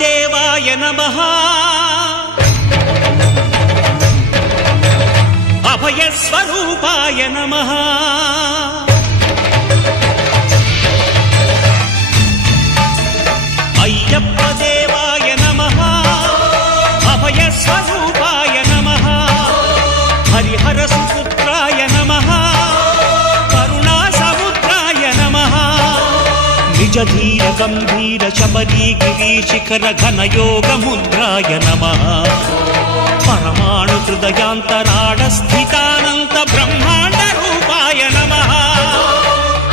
దేవాయ నమః అభయ స్వరూపాయ నమః అయ్యప్ప దేవాయ నమః అభయ స్వరూపాయ నమః హరిహర సుపుత్రాయ నమః కరుణా సముద్రాయ నమః నిజ ధీర గంభీర శబరీ గిరి శిఖర ఘన యోగ ముద్రాయ నమః పరమాణు హృదయాంతరాళ స్థితానంత బ్రహ్మాండ రూపాయ నమః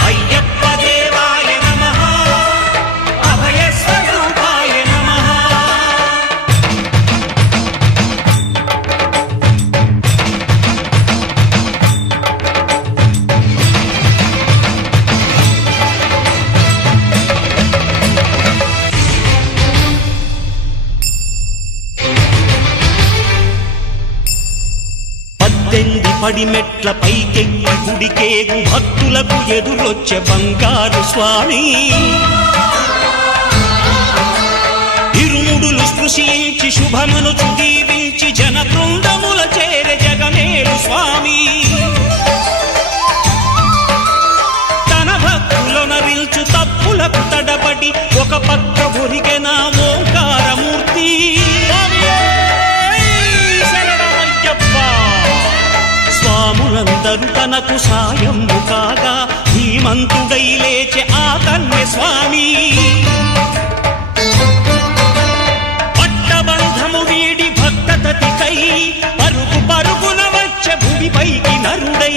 అయ్యప్ప దేవాయ నమః అభయ స్వరూపాయ నమః పడిమెట్ల పైకెక్కి గుడికేగు భక్తులకు ఎదురొచ్చే బంగారు స్వామి ఇరుముడులు స్పృశించి శుభమనుచు దీవించి జన బృందముల చేరే జగమేలు స్వామి తన భక్తులొనరిల్చు తప్పులకు తడబడి ఒక పక్క ఒరిగెన ఓంకారమూర్తి స్వాములందరూ తనకు సాయము కాగా ధీమంతుడై లేచే ఆ కన్య స్వామి పట్టబంధము వీడి భక్తతతికై పరుగు పరుగున వచ్చే భూమిపైకి నరుడై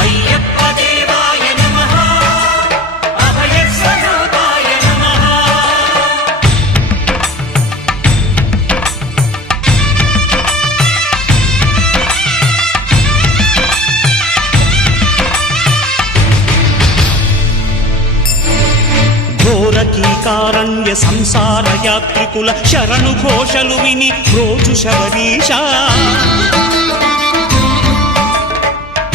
అయ్యప్ప దేవాయ నమః అభయ స్వరూపాయ నమః ఘోరకీకారణ్య సంసార యాత్రికుల శరణు ఘోషలు విని రోజు శబరీష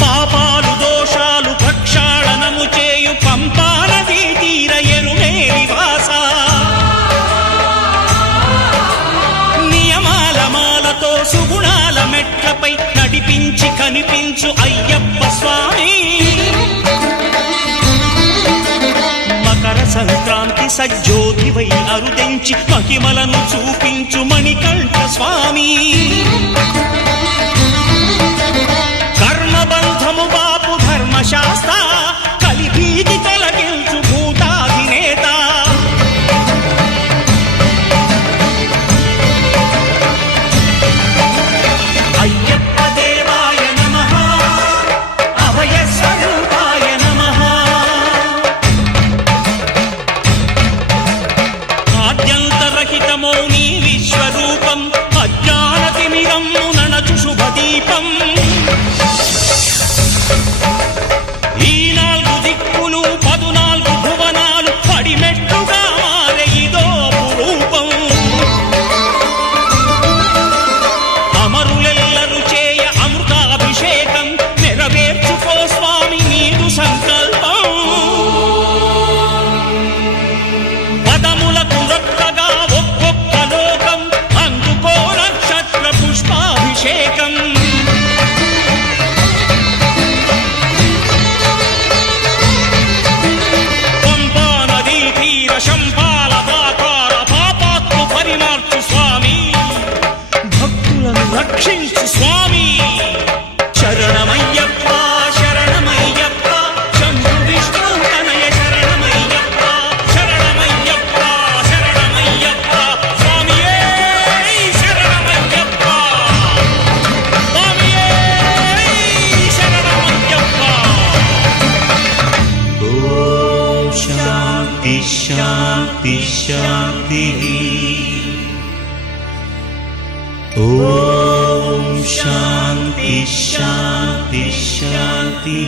పాపాలు దోషాలు ప్రక్షాళనము చేయు పంపానదీ తీర ఎరుమేలి వాస నియమాల మాలతో సుగుణాల మెట్లపై నడిపించి కనిపించు అయ్యప్ప స్వామి సంక్రాంతి సజ్జోతివై అరుదించి మహిమలను చూపించు మణికంఠ స్వామి కర్మబంధము బాపు ధర్మశాస్త్ర కలిభీతి తొలగించు భూతాధినేత అయ్యప్ప దేవాయ నమః అభయ స్వరూపాయ నమః ఆద్యంతరహితమో నీ విశ్వరూపం అజ్ఞానతిమిరము ననచు శుభదీపం ఈ 4 దిక్కులు 14 భువనాలు పడిమెట్టుగా మారే ఇదో రూపం అమరులెల్లరు చేయ అమృతాభిషేకం నెరవేర్చుకో స్వామి నీదు సంకల్పం పదములకు రొక్కగా ఒక్కొక్క లోకం అందుకో నక్షత్ర పుష్పాభిషేకం పంపా నదీ తీర శంపాల పాతార పాపాత్ము పరిమార్చు స్వామి భక్తులను రక్షించు స్వామి శరణమయ్యప్ప శరణమయ్యప్ప శంభు విష్ణు తనయ శరణమయ్యప్ప శరణమయ్యప్ప శరణమయ్యప్ప స్వామియే శరణమయ్యప్ప స్వామియే శరణమయ్యప్ప ఓం శాంతి శాంతి శాంతి ఓం శాంతి శాంతి శాంతి